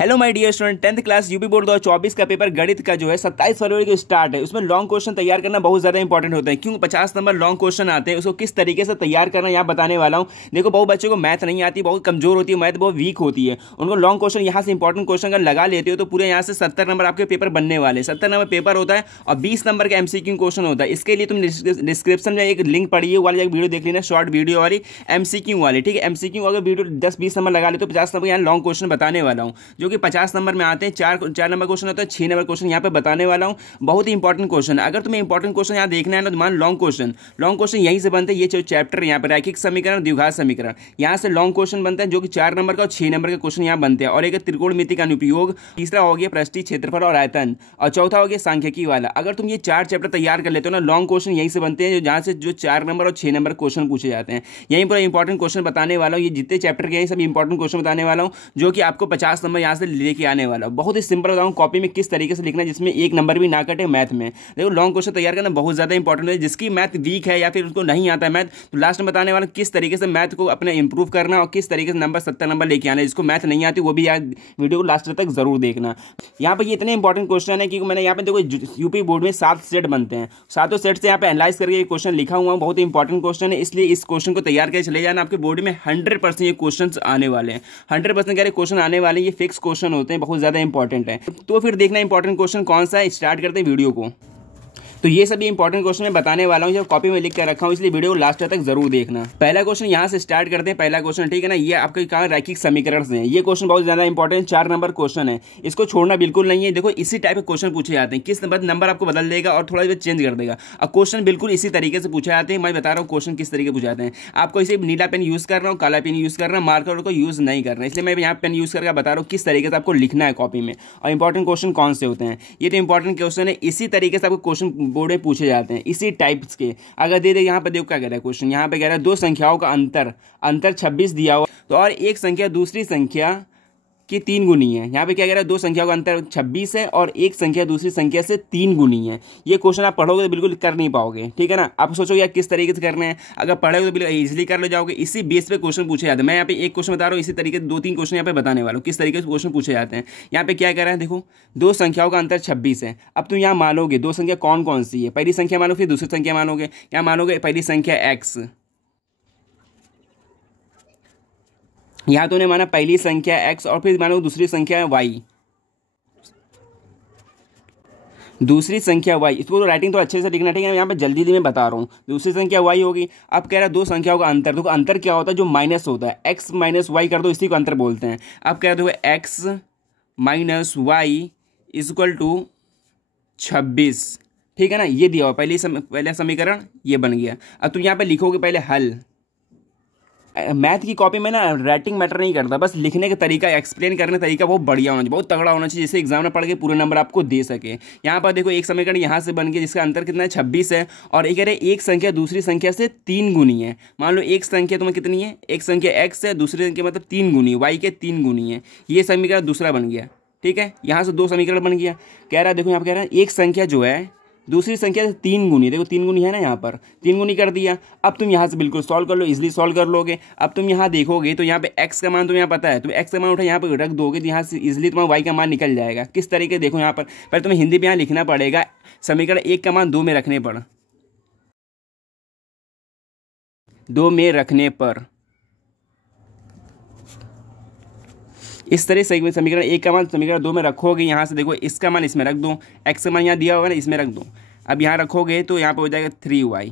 Hello my dear student, 10th class UP board 2024 का paper गणित का जो है 27 फरवरी को स्टार्ट है। उसमें लॉन्ग क्वेश्चन तैयार करना बहुत ज़्यादा इंपॉर्टेंट होता है। क्यों 50 नंबर लॉन्ग क्वेश्चन आते हैं, उसको किस तरीके से तैयार करना यहाँ बताने वाला हूँ। देखो, बहुत बच्चों को मैथ नहीं आती, बहुत कमजोर होती है, मैथ बहुत वीक होती है। उनको लॉन्ग क्वेश्चन यहाँ से इंपॉर्टेंट क्वेश्चन अगर लगा लेते हो तो पूरे यहाँ से 70 नंबर आपके पेपर बनने वाले। 70 नंबर पेपर होता है और 20 नंबर का MCQ क्वेश्चन होता है। इसके लिए तुम डिस्क्रिप्शन में एक लिंक पड़ी है, वाली एक वीडियो देख लेना, शॉर्ट वीडियो वाली MCQ वाली। ठीक है, MCQ अगर वीडियो 10-20 नंबर लगा ले तो 50 नंबर यहाँ लॉन्ग क्वेश्चन बताने वाला हूँ, जो कि 50 नंबर में आते हैं। चार नंबर क्वेश्चन होता है, 6 नंबर क्वेश्चन यहाँ पे बताने वाला हूँ। बहुत ही इंपॉर्टेंट क्वेश्चन है। अगर तुम्हें इंपॉर्टेंट क्वेश्चन यहाँ देखना है ना तो मान लॉन्ग क्वेश्चन यहीं से बनते हैं। ये जो चैप्टर यहाँ पे रैखिक समीकरण, द्विघात समीकरण, यहाँ से लॉन्ग क्वेश्चन बनता है, जो कि 4 नंबर का और 6 नंबर के क्वेश्चन यहाँ बनते हैं। और एक त्रिकोणमिति का अनुप्रयोग, तीसरा हो गया पृष्ठीय क्षेत्रफल और आयतन, और चौथा हो गया सांख्यिकी वाला। अगर तुम ये 4 चैप्टर तैयार कर लेते हो ना, लॉन्ग क्वेश्चन यहीं से बनते हैं, जहाँ से जो 4 नंबर और 6 नंबर क्वेश्चन पूछे जाते हैं। यहीं पर इंपॉर्टेंट क्वेश्चन बताने वाला हूँ। ये जितने चैप्टर के यहीं सब इंपॉर्टेंट क्वेश्चन बताने वाला हूँ, जो कि आपको 50 नंबर यहाँ से लेके आने वाला हूँ। बहुत ही सिंपल बताऊँ कॉपी में किस तरीके से लिखना है जिसमें एक नंबर भी ना कटे मैथ में। देखो, लॉन्ग क्वेश्चन तैयार करना बहुत ज्यादा इंपॉर्टेंट है। जिसकी मैथ वीक है या फिर उसको नहीं आता है मैथ, तो लास्ट में बताने वाला किस तरीके से मैथ को अपने इंप्रूव करना और किस तरीके से नंबर 70 नंबर लेके आना है। जिसको मैथ नहीं आती वो भी यार वीडियो को लास्ट तक जरूर देखना। यहाँ पर ये इतने इंपॉर्टेंट क्वेश्चन है कि मैंने यहाँ पे देखो यूपी बोर्ड में 7 सेट बनते हैं, 7 सेट से यहाँ पे एनालाइज करके ये क्वेश्चन लिखा हुआ है। बहुत ही इंपॉर्टेंट क्वेश्चन है, इसलिए इस क्वेश्चन को तैयार करके चले जाना। आपके बोर्ड में 100% ये क्वेश्चन आने वाले हैं, 100% कह रहे क्वेश्चन आने वाले हैं। ये फिक्स क्वेश्चन होते हैं, बहुत ज्यादा इंपॉर्टेंट है। तो फिर देखना इंपॉर्टेंट क्वेश्चन कौन सा है। स्टार्ट करते हैं वीडियो को। तो ये सभी इंपॉर्टेंट क्वेश्चन मैं बताने वाला हूँ, जो कॉपी में लिख कर रखा हूँ, इसलिए वीडियो को लास्ट तक जरूर देखना। पहला क्वेश्चन यहाँ से स्टार्ट करते हैं। पहला क्वेश्चन, ठीक है ना, ये आपके कहा रैखिक समीकरण से है। ये क्वेश्चन बहुत ज्यादा इंपॉर्टेंट 4 नंबर क्वेश्चन है, इसको छोड़ना बिल्कुल नहीं है। देखो, इसी टाइप के क्वेश्चन पूछे जाते हैं। किस नंबर आपको बदल देगा और थोड़ा चेंज कर देगा, और क्वेश्चन बिल्कुल इसी तरीके से पूछे जाते हैं। मैं बता रहा हूँ क्वेश्चन किस तरीके पूछे जाते हैं। आपको इसे नीला पेन यूज कर रहा हूँ, काला पेन यूज कर रहा हूँ, मार्कर को यूज नहीं करना, इसलिए मैं यहाँ पेन यूज करके बता रहा हूँ किस तरीके से आपको लिखना है कॉपी में, और इंपॉर्टेंट क्वेश्चन कौन से होते हैं। ये तो इंपॉर्टेंट क्वेश्चन है, इसी तरीके से आपको क्वेश्चन बोर्ड में पूछे जाते हैं, इसी टाइप्स के। अगर दे दे यहाँ पे देखो क्या कह रहा है क्वेश्चन, यहाँ पे कह रहा है दो संख्याओं का अंतर 26 दिया हुआ, तो और एक संख्या दूसरी संख्या की 3 गुनी है। यहाँ पे क्या कह रहा है, दो संख्याओं का अंतर 26 है और एक संख्या दूसरी संख्या से 3 गुनी है। ये क्वेश्चन आप पढ़ोगे तो बिल्कुल कर नहीं पाओगे, ठीक है ना। आप सोचोगे यार किस तरीके से करने हैं, अगर पढ़ोगे तो बिल्कुल इजीली कर ले जाओगे। इसी बेस पे क्वेश्चन पूछे जाते हैं। मैं यहाँ पे एक क्वेश्चन बता रहा हूँ, इसी तरीके से 2-3 क्वेश्चन यहाँ पे बताने वाला हूँ किस तरीके से क्वेश्चन पूछे जाते हैं। यहाँ पे क्या कह रहा है, देखो, दो संख्याओं का अंतर 26 है। अब तुम यहाँ मानोगे दो संख्या कौन कौन सी है, पहली संख्या मानोगे फिर दूसरी संख्या मानोगे। यहाँ मानोगे पहली संख्या x, यहाँ तूने माना पहली संख्या x, और फिर मानो दूसरी संख्या y, दूसरी संख्या y। इसको तो राइटिंग तो अच्छे से लिखना, ठीक है। यहाँ पे जल्दी मैं बता रहा हूँ, दूसरी संख्या y होगी। अब कह रहा है दो संख्याओं का अंतर, देखो अंतर क्या होता है, जो माइनस होता है, x माइनस वाई कर दो, इसी को अंतर बोलते हैं। अब कह रहे हो x minus y equal to 26, ठीक है ना। ये दिया हुआ पहला समीकरण ये बन गया। अब तुम यहाँ पे लिखोगे पहले हल। मैथ की कॉपी में ना राइटिंग मैटर नहीं करता, बस लिखने का तरीका, एक्सप्लेन करने का तरीका बहुत बढ़िया होना चाहिए, बहुत तगड़ा होना चाहिए, जिससे एग्जाम में पढ़ के पूरे नंबर आपको दे सके। यहाँ पर देखो एक समीकरण यहाँ से बन गया जिसका अंतर कितना है, 26 है, और एक कह रहे एक संख्या दूसरी संख्या से 3 गुनी है। मान लो एक संख्या तुम्हें कितनी है, एक संख्या x है, दूसरी संख्या मतलब 3 गुनी, y के 3 गुनी है। ये समीकरण दूसरा बन गया, ठीक है। यहाँ से 2 समीकरण बन गया। कह रहा है, देखो यहाँ पर कह रहा है एक संख्या जो है दूसरी संख्या से 3 गुनी, देखो 3 गुनी है ना, यहाँ पर 3 गुनी कर दिया। अब तुम यहाँ से बिल्कुल सॉल्व कर लो, इजीली सॉल्व कर लोगे। अब तुम यहाँ देखोगे तो यहाँ पे x का मान तुम्हें यहाँ पता है, तुम x का मान उठा यहाँ पे रख दोगे तो यहाँ से इजीली तुम्हारा y का मान निकल जाएगा। किस तरीके देखो, यहाँ पर पहले तुम्हें हिंदी में यहाँ लिखना पड़ेगा, समीकरण 1 का मान 2 में रखने पर, 2 में रखने पर इस तरह से समीकरण 1 का मान समीकरण 2 में रखोगे। यहाँ से देखो इसका मान इसमें रख दो, x का मान यहाँ दिया होगा ना, इसमें रख दो। अब यहाँ रखोगे तो यहाँ पे हो जाएगा 3y,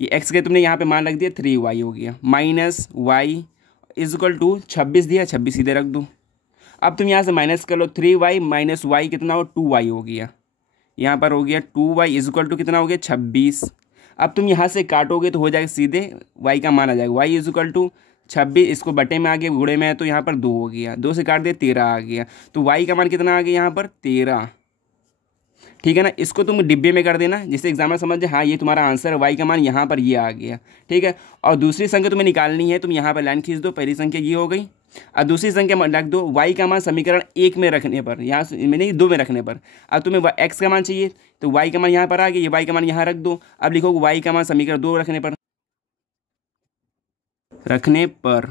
ये x के तुमने यहाँ पे मान रख दिया, 3y हो गया, माइनस वाई इक्वल टू 26 दिया, 26 सीधे रख दो। अब तुम यहाँ से माइनस कर लो, 3y माइनस वाई कितना हो, 2y हो गया। यहाँ पर हो गया 2y इक्वल टू कितना हो गया, 26। अब तुम यहाँ से काटोगे तो हो जाएगा सीधे y का मान आ जाएगा, y इक्वल टू 26, इसको बटे में आ गया, गुणे में है तो यहाँ पर 2 हो गया, 2 से काट दिया 13 आ गया। तो y का मान कितना आ गया यहाँ पर 13, ठीक है ना। इसको तुम डिब्बे में कर देना जिससे एग्जामिनर समझ जाए हाँ ये तुम्हारा आंसर है, y का मान यहाँ पर ये आ गया, ठीक है। और दूसरी संख्या तुम्हें निकालनी है, तुम यहाँ पर लाइन खींच दो, पहली संख्या ये हो गई और दूसरी संख्या रख दो, y का मान समीकरण 1 में रखने पर, यहाँ में नहीं 2 में रखने पर। अब तुम्हें x का मान चाहिए तो y का मान यहाँ पर आ गया, ये y का मान यहाँ रख दो। अब लिखो y का मान समीकरण 2 रखने पर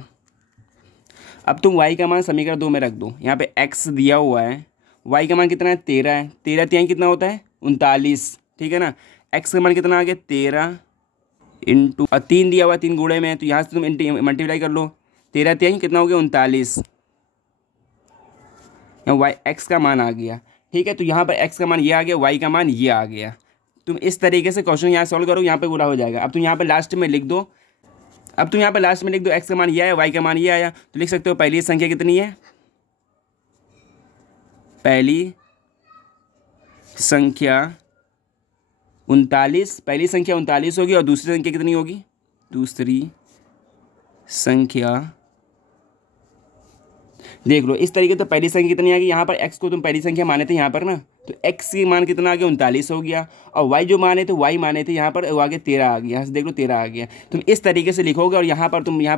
अब तुम y का मान समीकरण 2 में रख दो। यहाँ पे x दिया हुआ है, y का मान कितना है 13 है, 13 तिहाई कितना होता है 39, ठीक है ना। x का मान कितना आ गया 13 इंटू 3 दिया हुआ है 3 गुणे में, तो यहाँ से तुम मल्टीप्लाई कर लो, 13 तिहाई कितना हो गया 39, यहाँ x का मान आ गया, ठीक है। तो यहाँ पर x का मान ये आ गया, y का मान ये आ गया। तुम इस तरीके से क्वेश्चन यहाँ सॉल्व करो, यहाँ पे पूरा हो जाएगा। अब तुम यहाँ पे लास्ट में लिख दो, x का मान ये आया, y का मान ये आया, तो लिख सकते हो पहली संख्या कितनी है, पहली संख्या 39 होगी, और दूसरी संख्या कितनी होगी, दूसरी संख्या देख लो इस तरीके। तो पहली संख्या कितनी आ गई, यहाँ पर x को तुम पहली संख्या माने थे यहाँ पर ना, तो x की मान कितना आ गया 39 हो गया, और y जो माने थे y माने थे यहाँ पर वो आगे 13 आ गया, यहाँ से देख लो 13 आ गया। तुम इस तरीके से लिखोगे और यहाँ पर तुम यहाँ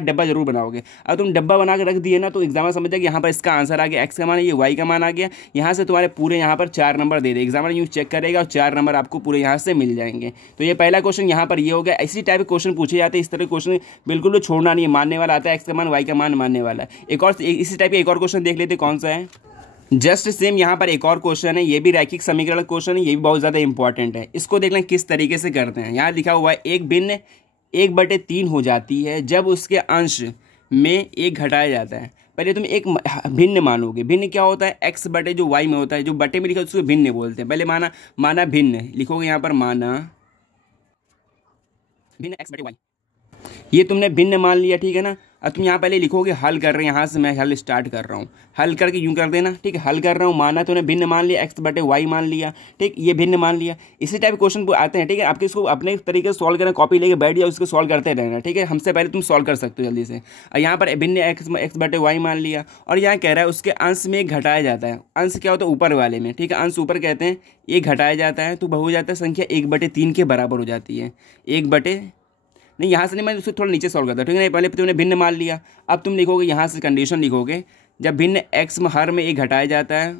डब्बा जरूर बनाओगे। अब तुम डब्बा बना के रख दिए ना, तो एग्जामर समझ जाएगा यहाँ पर इसका आंसर आ गया, x का मान है, ये y का मान आ गया। यहाँ से तुम्हारे पूरे यहाँ पर 4 नंबर दे दे, एग्जामर यूँ चेक करेगा और 4 नंबर आपको पूरे यहाँ से मिल जाएंगे। तो ये पहला क्वेश्चन यहाँ पर ये हो गया। इसी टाइप के क्वेश्चन पूछे जाते हैं, इस तरह के क्वेश्चन बिल्कुल भी छोड़ना नहीं है, मानने वाला आता है, x का मान y का मान मानने वाला है। एक और इसी टाइप का एक और क्वेश्चन देख लेते, कौन सा है, जस्ट सेम यहाँ पर एक और क्वेश्चन है, ये भी रैखिक समीकरण क्वेश्चन है, ये भी बहुत ज़्यादा इंपॉर्टेंट है। इसको देख लें किस तरीके से करते हैं। यहाँ लिखा हुआ है एक भिन्न 1/3 हो जाती है जब उसके अंश में 1 घटाया जाता है। पहले तुम एक भिन्न मानोगे, भिन्न क्या होता है, x बटे जो y में होता है, जो बटे में लिखा है उसको भिन्न बोलते हैं। पहले माना भिन्न लिखोगे, यहाँ पर माना भिन्न x बटे y, ये तुमने भिन्न मान लिया, ठीक है ना। अब तुम यहाँ पहले लिखोगे हल कर रहे हैं, यहाँ से मैं हल स्टार्ट कर रहा हूँ, हल करके यूँ कर देना, ठीक है। हल कर रहा हूँ, माना तूने भिन्न मान लिया, x बटे y मान लिया, ठीक, ये भिन्न मान लिया। इसी टाइप क्वेश्चन आते हैं, ठीक है। आपके इसको अपने तरीके से सॉल्व करना, कॉपी लेके बैठ जाओ, इसको सॉल्व करते रहना, ठीक है। हमसे पहले तुम सॉल्व कर सकते हो जल्दी से। और यहाँ पर भिन्न x बटे y मान लिया, और यहाँ कह रहा है उसके अंश में 1 घटाया जाता है। अंश क्या होता है, ऊपर वाले में, ठीक है, अंश ऊपर कहते हैं, 1 घटाया जाता है तो हो जाता है संख्या 1/3 के बराबर हो जाती है। नहीं, यहाँ से नहीं, मैं उसको थोड़ा नीचे सॉल्व करता हूँ, ठीक है। पहले तुमने भिन्न मान लिया, अब तुम लिखोगे यहाँ से कंडीशन लिखोगे, जब भिन्न x में हर में 1 घटाया जाता है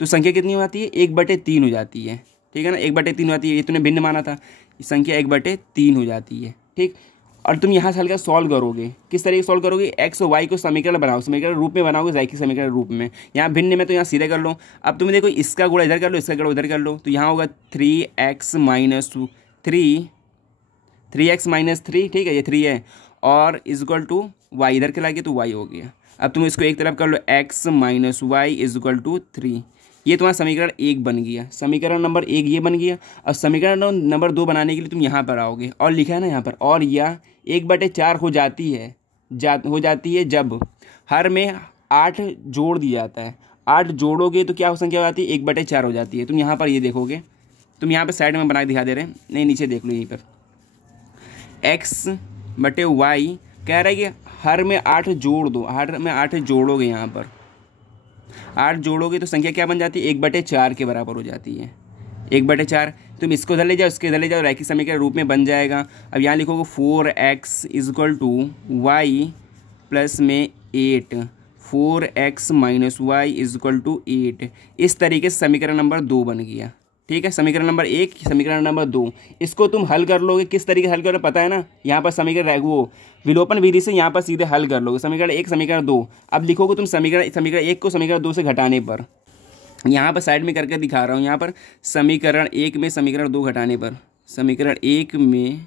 तो संख्या कितनी हो जाती है, 1/3 हो जाती है, ठीक है ना, 1/3 हो जाती है। ये तुमने भिन्न माना था, संख्या 1/3 हो जाती है, ठीक। और तुम यहाँ से हल्का सॉल्व करोगे, किस तरीके से सॉल्व करोगे, x और y को समीकरण बनाओ, समीकरण रूप में बनाओगे, रैखिक समीकरण रूप में। यहाँ भिन्न में तो यहाँ सीधे कर लो। अब तुम देखो इसका गुणा इधर कर लो, इसका गुणा उधर कर लो, तो यहाँ होगा 3x - 3, ठीक है, ये 3 है, और इक्वल टू y इधर के लागे तो y हो गया। अब तुम इसको एक तरफ कर लो, x - y इक्वल टू 3, ये तुम्हारा समीकरण 1 बन गया, समीकरण नंबर 1 ये बन गया। और समीकरण नंबर 2 बनाने के लिए तुम यहाँ पर आओगे, और लिखा है ना यहाँ पर, और यह 1/4 हो जाती है जब हर में 8 जोड़ दिया जाता है। 8 जोड़ोगे तो क्या संख्या हो जाती है, 1/4 हो जाती है। तुम यहाँ पर ये देखोगे, तुम यहाँ पर साइड में बना के दिखा दे रहे हैं, नहीं नीचे देख लो, यहीं पर x बटे y कह रहा है कि हर में 8 जोड़ दो, हर में 8 जोड़ोगे, यहाँ पर 8 जोड़ोगे तो संख्या क्या बन जाती है, 1/4 के बराबर हो जाती है। 1/4 तुम इसको इधर ले जाओ, इसके इधर ले जाओ, रैखिक समीकरण रूप में बन जाएगा। अब यहाँ लिखोगे 4x equal to y plus में 8, 4x - y इक्वल टू 8। इस तरीके से समीकरण नंबर 2 बन गया, ठीक है। समीकरण नंबर 1, समीकरण नंबर 2, इसको तुम हल कर लोगे। किस तरीके से हल करोगे पता है ना, यहाँ पर समीकरण वो विलोपन विधि से यहाँ पर सीधे हल कर लोगे, समीकरण 1 समीकरण 2। अब लिखोगे तुम समीकरण 1 को समीकरण 2 से घटाने पर, यहाँ पर साइड में करके दिखा रहा हूँ, यहाँ पर समीकरण 1 में समीकरण 2 घटाने पर, समीकरण 1 में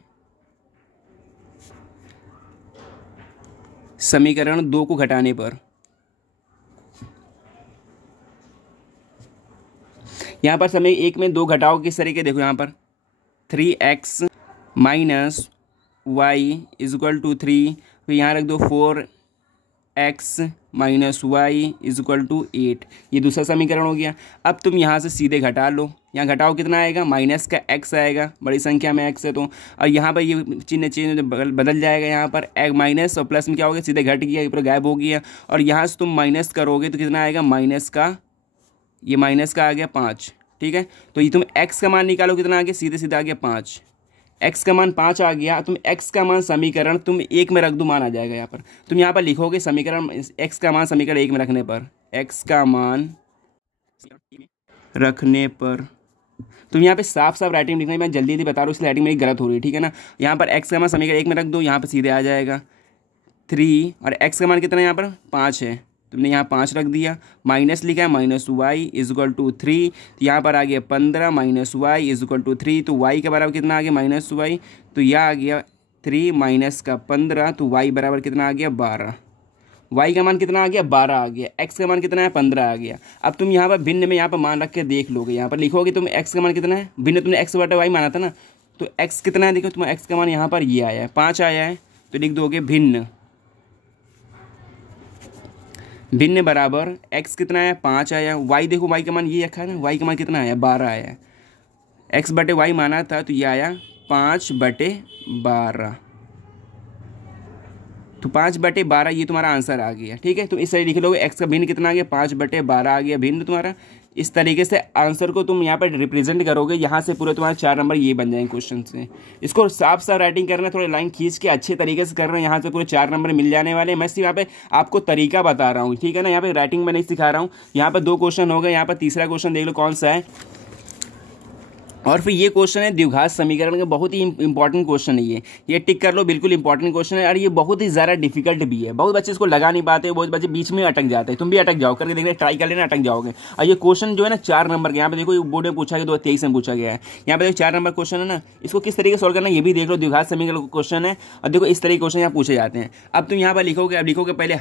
समीकरण 2 को घटाने पर, यहाँ पर समय 1 में 2 घटाओ किस तरीके, देखो यहाँ पर 3x - y इक्वल टू 3, फिर यहाँ रख दो 4x - y इक्वल टू 8, ये दूसरा समीकरण हो गया। अब तुम यहाँ से सीधे घटा लो, यहाँ घटाओ कितना आएगा, माइनस का x आएगा, बड़ी संख्या में x है तो, और यहाँ पर ये चिन्ह चेंज बदल जाएगा, यहाँ पर माइनस और प्लस में क्या हो गया, सीधे घट गया, ये पूरा गायब हो गया। और यहाँ से तुम माइनस करोगे तो कितना आएगा, माइनस का आ गया 5, ठीक है। तो ये तुम x का मान निकालो, कितना आ गया, सीधे आ गया 5, x का मान 5 आ गया। तुम x का मान समीकरण तुम 1 में रख दो, मान आ जाएगा यहाँ पर। तुम यहाँ पर लिखोगे समीकरण x का मान समीकरण 1 में रखने पर, x का मान रखने पर तुम यहाँ पे साफ राइटिंग लिखना है, मैं जल्दी बता रहा हूँ, इसलिए राइटिंग मेरी गलत हो रही है, ठीक है ना। यहाँ पर x का मान समीकरण 1 में रख दो, यहाँ पर सीधे आ जाएगा 3 और x का मान कितना है यहाँ पर 5 है, तुमने यहाँ 5 रख दिया, माइनस लिखा है minus y is equal to 3, तो यहाँ पर आ गया 15 minus y is equal to 3, तो y के बराबर कितना आ गया माइनस वाई, तो यह आ गया 3 माइनस का 15, तो y बराबर कितना आ गया 12, y का मान कितना आ गया 12 आ गया, x का मान कितना है 15 आ गया। अब तुम यहाँ पर भिन्न में यहाँ पर मान रख के देख लोगे, यहाँ पर लिखोगे तुम x का मान कितना है, भिन्न तुमने x बटा y माना था ना, तो x कितना है देखो तुम x का मान यहाँ पर ये आया है 5 आया है, तो लिख दोगे भिन्न, भिन्न बराबर x कितना है 5 आया, y देखो y का मान ये रखा है ना, y का मान कितना आया 12 आया है, x बटे y माना था तो ये आया 5/12, तो 5/12 ये तुम्हारा आंसर आ गया। ठीक है, तो इस तरह लिख लोगे x का भिन्न कितना आ गया 5/12 आ गया भिन्न तुम्हारा। इस तरीके से आंसर को तुम यहाँ पर रिप्रेजेंट करोगे, यहाँ से पूरे तुम्हारे 4 नंबर ये बन जाएंगे क्वेश्चन से। इसको साफ साफ राइटिंग करना, थोड़े लाइन खींच के अच्छे तरीके से करना, यहाँ से पूरे 4 नंबर मिल जाने वाले हैं। मैं सिर्फ यहाँ पे आपको तरीका बता रहा हूँ, ठीक है ना, यहाँ पे राइटिंग में नहीं सिखा रहा हूँ। यहाँ पर 2 क्वेश्चन हो गए, यहाँ पर तीसरा क्वेश्चन देख लो कौन सा है। और फिर ये क्वेश्चन है द्विघात समीकरण का, बहुत ही इंपॉर्टेंट क्वेश्चन है ये टिक कर लो, बिल्कुल इंपॉर्टेंट क्वेश्चन है। और ये बहुत ही ज़्यादा डिफिकल्ट भी है, बहुत बच्चे इसको लगा नहीं पाते, बहुत बच्चे बीच में अटक जाते हैं। तुम भी अटक जाओ, करके देखना, ट्राई कर लेना, अटक जाओगे। और ये क्वेश्चन जो है ना 4 नंबर के, यहाँ पे देखो बोर्ड में पूछा गया 2023 में पूछा गया है, यहाँ पे देखो 4 नंबर क्वेश्चन है ना, इसको किस तरीके से सॉल्व करना ये भी देख लो। द्विघात समीकरण क्वेश्चन है और देखो इस तरीके के क्वेश्चन यहाँ पूछे जाते हैं। अब तुम यहाँ पर लिखोगे, अब लिखोगे पहले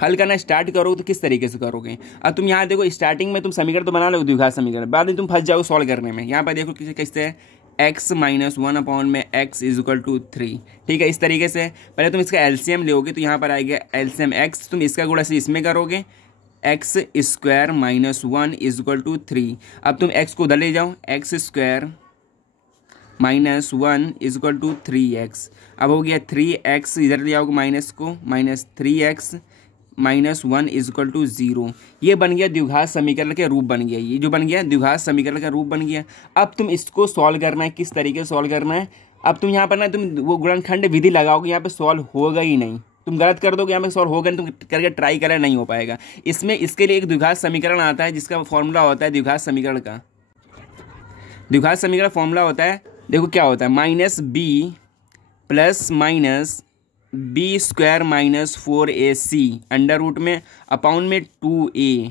हल करना स्टार्ट करोगे तो किस तरीके से करोगे। अब तुम यहाँ देखो स्टार्टिंग में तुम समीकरण तो बना लो द्विघात समीकरण, बाद में तुम फंस जाओगे सॉल्व करने में। यहाँ पर देखो किससे है x माइनस 1 में x इज इक्वल टू 3। ठीक है, इस तरीके से पहले तुम इसका एलसीएम लोगे, तो यहाँ पर आएगा एलसीएम x, तुम इसका गुणा से इसमें करोगे, x square minus 1 is equal to 3। अब तुम x को उधर ले जाओ, x square minus 1 is equal to 3x। अब हो गया 3x, इधर ले आओगे माइनस को, minus 3x minus 1 is equal to 0। ये बन गया द्विघात समीकरण के रूप बन गया, ये जो बन गया द्विघात समीकरण का रूप बन गया। अब तुम इसको सॉल्व करना है, किस तरीके से सॉल्व करना है। अब तुम यहाँ पर ना तुम वो गुणनखंड विधि लगाओगे, यहाँ पे सॉल्व होगा ही नहीं, तुम गलत कर दोगे, यहाँ पे सॉल्व होगा नहीं, तुम करके ट्राई करें नहीं हो पाएगा। इसमें इसके लिए एक द्विघात समीकरण आता है जिसका फॉर्मूला होता है द्विघात समीकरण का। द्विघात समीकरण फॉर्मूला होता है, देखो क्या होता है, minus b plus minus b square minus 4ac under root में अपाउंड में 2a।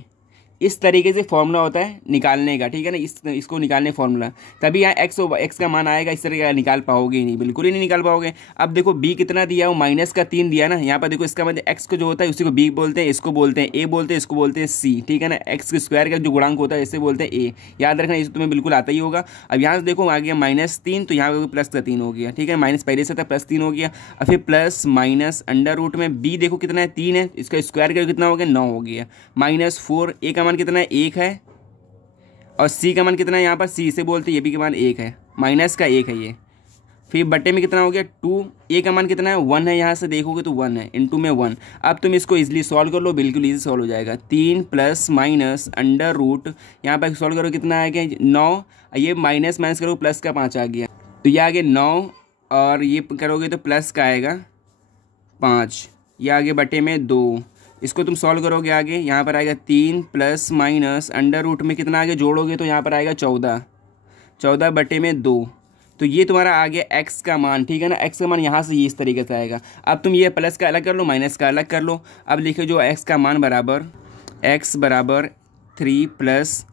इस तरीके से फॉर्मूला होता है निकालने का, ठीक है ना, इसको निकालने फॉर्मूला, तभी यहाँ x का मान आएगा। इस तरीके का निकाल पाओगे ही नहीं, बिल्कुल ही नहीं निकाल पाओगे। अब देखो b कितना दिया, वो माइनस का 3 दिया ना, यहाँ पर देखो इसका मतलब x को जो होता है उसी को b बोलते हैं, इसको बोलते हैं a बोलते हैं, इसको बोलते हैं c, ठीक है ना। x के स्क्वायर का जो गुणांक होता है इसे बोलते हैं a, याद रखना, इसे तुम्हें बिल्कुल आता ही होगा। अब यहाँ से देखो आ गया -3, तो यहाँ प्लस का 3 हो गया, ठीक है, माइनस पहले से था +3 हो गया। और फिर प्लस माइनस अंडर रूट में b देखो कितना है 3 है, इसका स्क्वायर का कितना हो गया 9 हो गया, -4 a का मान कितना है 1 है, और c का मान कितना है, यहाँ पर c से बोलते हैं, ये भी का मान 1 है, माइनस का 1 है ये। फिर बट्टे में कितना हो गया 2, a का मान कितना है 1 है, यहाँ से देखोगे तो 1 है, इनटू में 1। अब तुम इसको इजीली सॉल्व कर लो, बिल्कुल इजी सॉल्व हो जाएगा। 3 प्लस माइनस अंडर रूट, यहाँ पर सॉल्व करो कितना आ गया 9, ये माइनस माइनस करो प्लस का 5 आ गया, तो ये आगे 9, और ये करोगे तो प्लस का आएगा 5, ये आगे बट्टे में 2। इसको तुम सॉल्व करोगे आगे, यहाँ पर आएगा 3 प्लस माइनस अंडर रूट में कितना आगे जोड़ोगे तो यहाँ पर आएगा 14 बटे में 2। तो ये तुम्हारा आ गया x का मान, ठीक है ना। x का मान यहाँ से ये इस तरीके से आएगा। अब तुम ये प्लस का अलग कर लो, माइनस का अलग कर लो। अब लिखो जो x का मान बराबर x बराबर 3 प्लस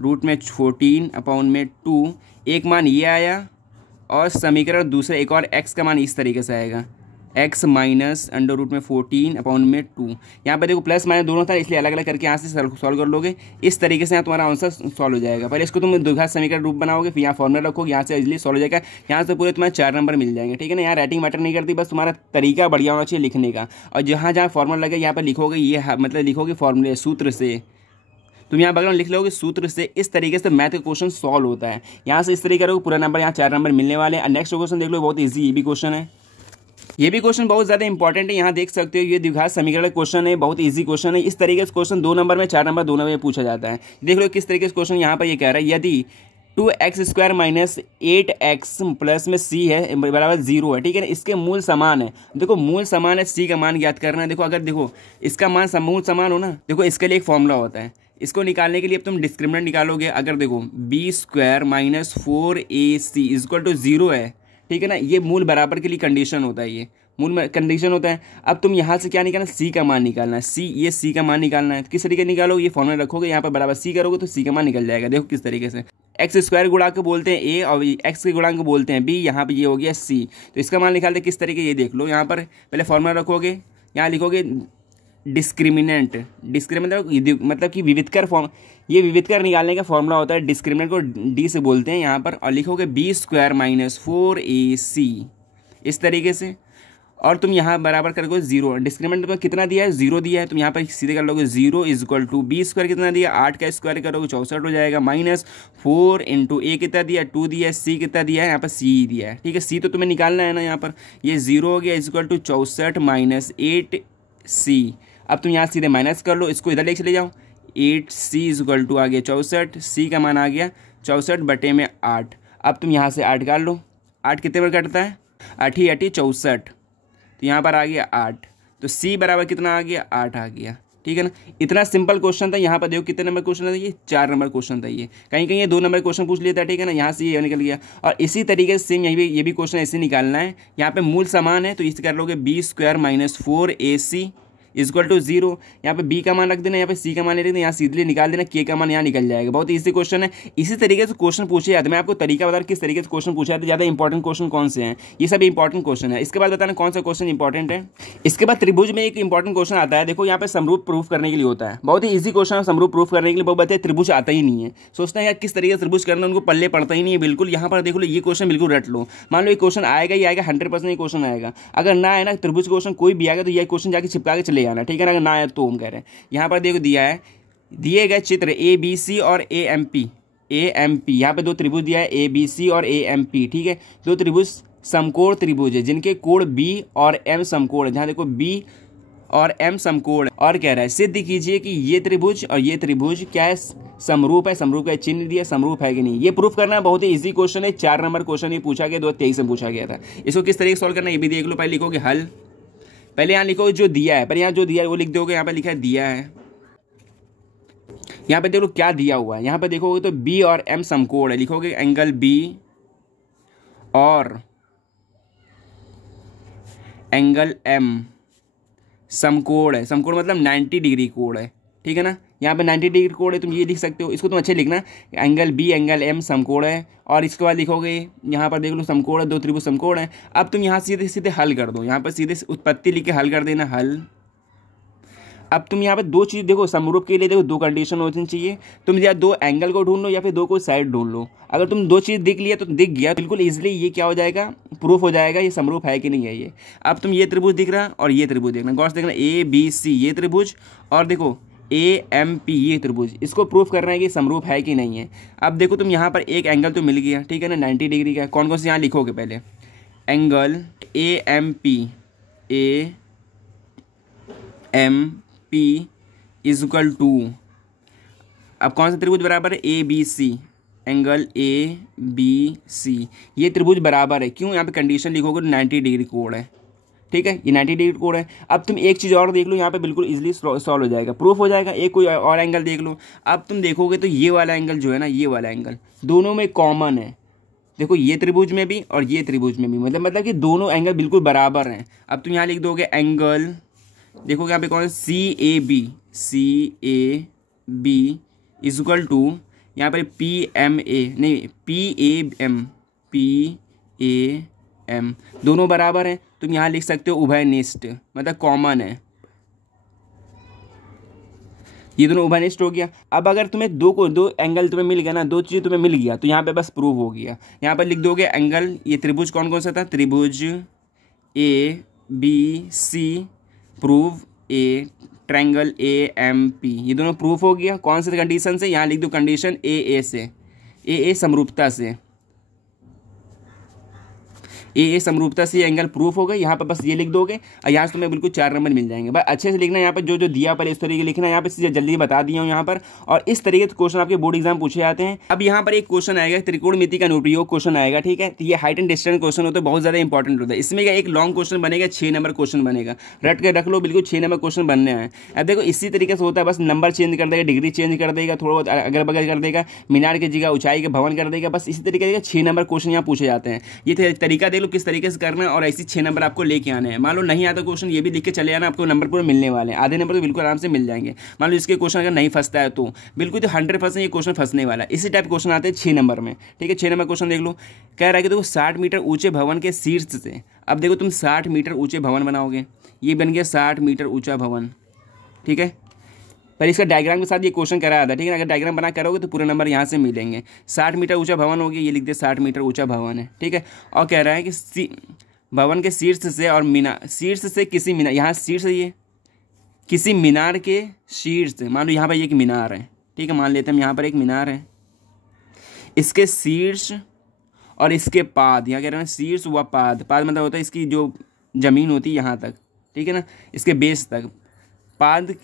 रूट में 14 अपाउंड में 2, एक मान ये आया, और समीकरण दूसरा एक और x का मान इस तरीके से आएगा, x माइनस अंडर रूट में 14 अपाउंड में 2। यहाँ पे देखो प्लस माइनस दोनों था, इसलिए अलग अलग करके यहाँ से सॉल्व कर लोगे। इस तरीके से यहाँ तुम्हारा आंसर सॉल्व हो जाएगा। पहले इसको तुम द्विघात समीकरण रूप बनाओगे, फिर यहाँ फॉर्मूला रखोगे, यहाँ से इजीली सॉल्व हो जाएगा। यहाँ से पूरे तुम्हारे 4 नंबर मिल जाएंगे, ठीक है ना। यहाँ राइटिंग मैटर नहीं करती, बस तुम्हारा तरीका बढ़िया होना चाहिए लिखने का। और जहाँ जहाँ फॉर्मूला लगे यहाँ पर लिखोगे, ये मतलब लिखोगे फॉर्मूले सूत्र से, तुम यहाँ बगल में लिख लोगे सूत्र से। इस तरीके से मैथ का क्वेश्चन सॉल्व होता है। यहाँ से इस तरीके करोगे, पूरा नंबर यहाँ 4 नंबर मिलने वाले हैं। नेक्स्ट क्वेश्चन देख लो, बहुत ईजी ये भी क्वेश्चन है, ये भी क्वेश्चन बहुत ज़्यादा इंपॉर्टेंट है। यहाँ देख सकते हो ये द्विघात समीकरण क्वेश्चन है, बहुत इजी क्वेश्चन है। इस तरीके से क्वेश्चन 2 नंबर में 4 नंबर 2 नंबर में पूछा जाता है। देख लो किस तरीके से क्वेश्चन यहाँ पर ये कह रहा है, यदि 2x square minus 8x plus में c है बराबर 0 है, ठीक है ना, इसके मूल समान है। देखो मूल समान है, c का मान ज्ञात करना है। देखो अगर देखो इसका मान मूल समान हो ना, देखो इसके लिए एक फॉर्मूला होता है। इसको निकालने के लिए अब तुम डिस्क्रिमिनेंट निकालोगे। अगर देखो b square minus 4ac equal to 0 है, ठीक है ना, ये मूल बराबर के लिए कंडीशन होता है, ये मूल कंडीशन होता है। अब तुम यहाँ से क्या निकालना, सी का मान निकालना है, ये सी का मान निकालना है। किस तरीके निकालो, ये फॉर्मूला रखोगे, यहाँ पर बराबर सी करोगे तो सी का मान निकल जाएगा। देखो किस तरीके से, एक्स स्क्वायर गुणांक को बोलते हैं ए और एक्स के गुणांक को बोलते हैं बी, यहाँ पे ये हो गया सी। तो इसका मान निकालते किस तरीके, ये देख लो, यहाँ पर पहले फॉर्मूला रखोगे, यहाँ लिखोगे डिस्क्रिमिनेंट, मतलब कि विविधकर फॉर्म, ये विविधकर निकालने का फॉर्मूला होता है, डिस्क्रिमिनेंट को डी से बोलते हैं यहाँ पर, और लिखोगे बी स्क्वायर माइनस 4ac इस तरीके से। और तुम यहाँ बराबर करोगे जीरो, डिस्क्रिमिनेंट में कितना दिया है, जीरो दिया है, तुम यहाँ पर सीधे कर लोगे zero is equal to b square कितना दिया, 8 का स्क्वायर करोगे 64 हो जाएगा, माइनस 4 इंटू ए कितना दिया 2 दिया है, सी कितना दिया है, यहाँ पर सी दिया है। ठीक है, सी तो तुम्हें निकालना है ना, यहाँ पर ये जीरो हो गया is equal to 64 minus 8c। अब तुम यहाँ सीधे माइनस कर लो, इसको इधर लेके चले जाओ, 8c इज इक्वल टू आ गया 64, सी का मान आ गया 64 बटे में 8। अब तुम यहाँ से 8 काट लो, 8 कितने बार कटता है, 8 ही 8 64, तो यहाँ पर आ गया 8, तो सी बराबर कितना आ गया, 8 आ गया। ठीक है ना, इतना सिंपल क्वेश्चन था। यहाँ पर देखो कितने नंबर क्वेश्चन था, ये 4 नंबर क्वेश्चन था, ये कहीं कहीं ये 2 नंबर क्वेश्चन पूछ लेता है। ठीक है ना, यहाँ से ये निकल गया। और इसी तरीके से सेम ये भी क्वेश्चन ऐसे निकालना है। यहाँ पे मूल समान है तो इसे कर लोगे b square minus 4ac equal to zero. यहाँ पे बी का मान रख देना, यहाँ पे सी का मान ले लेना, यहाँ सीधे निकाल देना, के का मान यहाँ निकल जाएगा। बहुत ईजी क्वेश्चन है। इसी तरीके से क्वेश्चन पूछे जाते हैं। मैं आपको तरीका बता रहा हूँ किस तरीके से क्वेश्चन पूछे जाते हैं, ज़्यादा इंपॉर्टेंट क्वेश्चन कौन से हैं, ये सब इंपॉर्टेंट क्वेश्चन है। इसके बाद बताना कौन सा क्वेश्चन इंपॉर्टेंट है। इसके बाद त्रिभुज में एक इंपॉर्टेंट क्वेश्चन आता है। देखो यहाँ पे समरूप प्रूफ करने के लिए होता है, बहुत ही ईजी क्वेश्चन है। समरूप प्रूफ करने के लिए बहुत बच्चे त्रिभुज आता ही नहीं है, सोचते हैं यार किस तरीके से त्रिभुज करना, उनको पल्ले पड़ता ही नहीं है बिल्कुल। यहाँ पर देखो ये क्वेश्चन बिल्कुल रट लो, मान लो ये क्वेश्चन आएगा ही आएगा, 100% ये क्वेश्चन आएगा। अगर ना आए ना त्रिभुज क्वेश्चन कोई भी आएगा तो ये क्वेश्चन जाके चिपका के चले जाना, ठीक है ना। अगर ना आए तो हम कह रहे हैं यहाँ पर देखो दिया है, दिए गए चित्र ABC और AMP, यहाँ पे दो त्रिभुज दिया है ABC और AMP, ठीक है। दो त्रिभुज समकोण त्रिभुज है जिनके कोण B और M समकोण है। जहाँ देखो B और M समकोण है, और कह रहा है सिद्ध कीजिए कि ये त्रिभुज और ये त्रिभुज क्या है, समरूप है। समरूप का चिन्ह दिया, समरूप है कि नहीं, ये प्रूफ करना बहुत ही इजी क्वेश्चन है। 4 नंबर क्वेश्चन ये पूछा गया, 2023 में पूछा गया था। इसको किस तरीके से सॉल्व करना है ये भी देख लो। पहले लिखोगे हल, पहले यहाँ लिखो जो दिया है, पर यहाँ जो दिया है वो लिख दोगे। यहाँ पे लिखा है दिया है, यहाँ पे देखो क्या दिया हुआ है। यहाँ पे देखोगे तो B और M समकोण है, लिखोगे एंगल B और एंगल M समकोण है। समकोण मतलब 90 डिग्री कोण है, ठीक है ना। यहाँ पे 90 डिग्री कोण है, तुम ये लिख सकते हो। इसको तुम अच्छे लिखना, एंगल B एंगल M समकोण है। और इसके बाद लिखोगे यहाँ पर देख लो समकोण है, दो त्रिभुज समकोण है। अब तुम यहाँ सीधे सीधे हल कर दो, यहाँ पर सीधे उत्पत्ति लिख के हल कर देना, हल। अब तुम यहाँ पे दो चीज़ देखो, समरूप के लिए देखो दो कंडीशन होनी चाहिए। तुम या दो एंगल को ढूंढ लो या फिर दो कोई साइड ढूंढ लो। अगर तुम दो चीज़ दिख लिया तो दिख गया बिल्कुल इजीली, ये क्या हो जाएगा, प्रूफ हो जाएगा ये समरूप है कि नहीं है ये। अब तुम ये त्रिभुज दिख रहा और ये त्रिभुज देखना, गौर से देखना, ABC ये त्रिभुज और देखो AMP ये त्रिभुज, इसको प्रूफ करना है कि समरूप है कि नहीं है। अब देखो तुम यहाँ पर एक एंगल तो मिल गया, ठीक है ना, 90 डिग्री का। कौन कौन से यहाँ लिखोगे, पहले angle AMP is equal to, अब कौन सा त्रिभुज बराबर है, ABC, एंगल ABC ये त्रिभुज बराबर है। क्यों, यहाँ पे कंडीशन लिखोगे 90 डिग्री कोण है, ठीक है, ये 90 डिग्री कोण है। अब तुम एक चीज़ और देख लो, यहाँ पे बिल्कुल इजीली सॉल्व हो जाएगा, प्रूफ हो जाएगा। एक कोई और एंगल देख लो। अब तुम देखोगे तो ये वाला एंगल जो है ना, ये वाला एंगल दोनों में कॉमन है। देखो ये त्रिभुज में भी और ये त्रिभुज में भी, मतलब कि दोनों एंगल बिल्कुल बराबर हैं। अब तुम यहाँ लिख दोगे एंगल, देखोगे यहाँ पे कौन CAB इज इक्वल टू, यहाँ पर PAM दोनों बराबर हैं। तुम यहाँ लिख सकते हो उभयनिष्ठ, मतलब कॉमन है, ये दोनों उभयनिष्ठ हो गया। अब अगर तुम्हें दो एंगल तुम्हें मिल गया ना, दो चीज़ें तुम्हें मिल गया, तो यहाँ पे बस प्रूव हो गया। यहाँ पर लिख दोगे एंगल, ये त्रिभुज कौन कौन सा था, त्रिभुज ABC prove A, triangle AMP ये दोनों प्रूफ हो गया। कौन से कंडीशन से, यहाँ लिख दो कंडीशन AA से, AA समरूपता से, AA समरूपता से ये एंगल प्रूफ हो गए। यहाँ पर बस ये लिख दोगे और यहाँ से तुम्हें बिल्कुल 4 नंबर मिल जाएंगे। बस अच्छे से लिखना, यहाँ पर जो जो दिया पर इस तरीके लिखना, यहाँ पे जल्दी बता दिया हूँ यहाँ पर। और इस तरीके से क्वेश्चन आपके बोर्ड एग्जाम पूछे जाते हैं। अब यहाँ पर एक क्वेश्चन आएगा, त्रिकोणमिति का अनुप्रयोग क्वेश्चन आएगा, ठीक है। तो ये हाइट एंड डिस्टेंस क्वेश्चन होता है, बहुत ज़्यादा इंपॉर्टेंट होता है। इसमें एक लॉन्ग क्वेश्चन बनेगा, 6 नंबर क्वेश्चन बनेगा, रट के रख लो, बिल्कुल 6 नंबर क्वेश्चन बनने हैं। अब देखो इसी तरीके से होता है, बस नंबर चेंज कर देगा, डिग्री चेंज कर देगा, थोड़ा बहुत अगल बगल कर देगा, मीनार की जगह ऊंचाई के भवन कर देगा, बस इसी तरीके से 6 नंबर क्वेश्चन यहाँ पूछे जाते हैं। ये तरीका देख देख लो किस तरीके से करना है और ऐसी 6 नंबर आपको लेके आने हैं। मान लो नहीं आता क्वेश्चन, ये भी लिख के चले आना, आपको नंबर पूरे मिलने वाले हैं, आधे नंबर तो बिल्कुल आराम से मिल जाएंगे। मान लो इसके क्वेश्चन अगर नहीं फंसता है तो बिल्कुल तो 100% ये क्वेश्चन फंसने वाला है। इसी टाइप क्वेश्चन आते हैं 6 नंबर में, ठीक है। 6 नंबर क्वेश्चन देख लो, कह रहा है कि देखो 60 मीटर ऊंचे भवन के शीर्ष से, अब देखो तुम 60 मीटर ऊंचे भवन बनाओगे, ये बन गया 60 मीटर ऊंचा भवन, ठीक है। पर इसका डायग्राम के साथ ये क्वेश्चन कराया था, ठीक है। अगर डायग्राम बना करोगे तो पूरे नंबर यहाँ से मिलेंगे। 60 मीटर ऊंचा भवन हो गया, ये लिख दे 60 मीटर ऊंचा भवन है, ठीक है। और कह रहा है कि भवन के शीर्ष से और मीनार, शीर्ष से किसी मीनार, यहाँ शीर्ष ये किसी मीनार के शीर्ष से, मान लो यहाँ पर एक मीनार है, ठीक है, मान लेते हैं हम यहाँ पर एक मीनार है, इसके शीर्ष और इसके पाद, यहाँ कह रहे हैं शीर्ष व पाद, पाद मतलब होता है इसकी जो जमीन होती है यहाँ तक, ठीक है ना, इसके बेस तक, पाद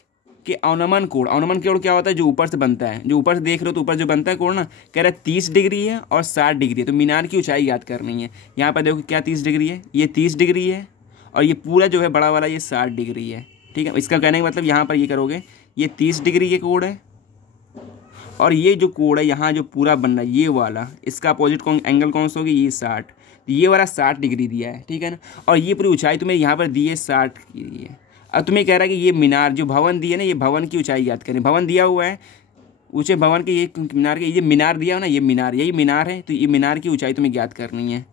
के अवनमन कोण, अवनमन कोण क्या होता है, जो ऊपर से बनता है, जो ऊपर से देख रहे हो तो ऊपर जो बनता है कोण ना, कह रहा है 30 डिग्री है और 60 डिग्री है। तो मीनार की ऊंचाई याद करनी है। यहाँ पर देखो क्या 30 डिग्री है, ये 30 डिग्री है और ये पूरा जो है बड़ा वाला ये 60 डिग्री है, ठीक है। इसका कहने का मतलब यहाँ पर ये करोगे, ये 30 डिग्री के कोण है और ये जो कोण है यहाँ जो पूरा बन रहा है ये वाला, इसका अपोजिट एंगल कौन सा होगी, ये 60, ये वाला 60 डिग्री दिया है, ठीक है ना। और ये पूरी ऊंचाई तुम्हें यहाँ पर दी है 60 की है। अब तुम्हें कह रहा है कि ये मीनार जो भवन दिए ना, ये भवन की ऊंचाई याद करें। भवन दिया हुआ है ऊंचे भवन के, ये मीनार के, ये मीनार दिया हो ना, ये मीनार, यही मीनार है, तो ये मीनार की ऊंचाई तुम्हें ज्ञात करनी है।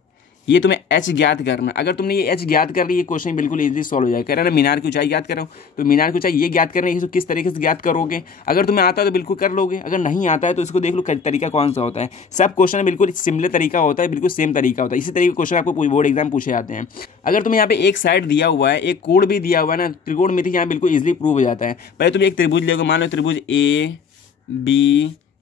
ये तुम्हें एच ज्ञात करना, अगर तुमने ये एच ज्ञात कर ली ये क्वेश्चन बिल्कुल इजीली सॉल्व हो जाएगा। कह रहा है ना मीनार की ऊंचाई ज्ञात करो, तो मीनार की ऊंचाई ये ज्ञात करना है, तो किस तरीके से ज्ञात करोगे। अगर तुम्हें आता है तो बिल्कुल कर लोगे, अगर नहीं आता है तो इसको देख लो तरीका कौन सा होता है। सब क्वेश्चन में बिल्कुल सिमिलर तरीका होता है, बिल्कुल सेम तरीका होता है। इसी तरीके के क्वेश्चन आपको बोर्ड एग्जाम पूछे जाते हैं। अगर तुम्हें यहाँ पे एक साइड दिया हुआ है, एक कोण भी दिया हुआ है ना, त्रिकोणमिति यहाँ बिल्कुल इजिली प्रूव हो जाता है। पहले तुम एक त्रिभुज लोगे, मान लो त्रिभुज A, B,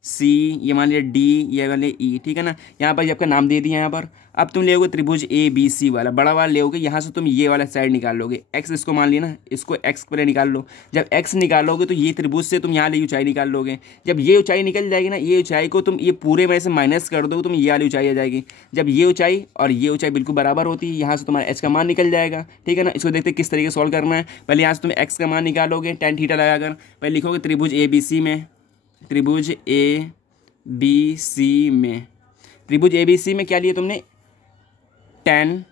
C, ये मान लिया D, ये मान लिया E, ठीक है ना। यहाँ पर आपका नाम दे दिया यहाँ पर। अब तुम लेोगे त्रिभुज ABC वाला बड़ा वाला लेोगे, यहाँ से तुम ये वाला साइड निकाल लोगे, x इसको मान लिया ना, इसको x पर निकाल लो। जब x निकालोगे तो ये त्रिभुज से तुम यहाँ ले ऊंचाई निकाल लोगे। जब ये ऊंचाई निकल जाएगी ना, ये ऊंचाई को तुम ये पूरे में से माइनस कर दोगे, तुम ये वाली ऊंचाई आ जाएगी। जब ये ऊंचाई और ये ऊंचाई बिल्कुल बराबर होती है, यहाँ से तुम्हारा h का मान निकल जाएगा, ठीक है ना। इसको देखते किस तरीके से सॉल्व करना है। पहले यहाँ से तुम x का मान निकालोगे, tan थीटा लगाकर। पहले लिखोगे त्रिभुज ABC में, त्रिभुज ABC में, त्रिभुज ABC में क्या लिया तुमने, tan,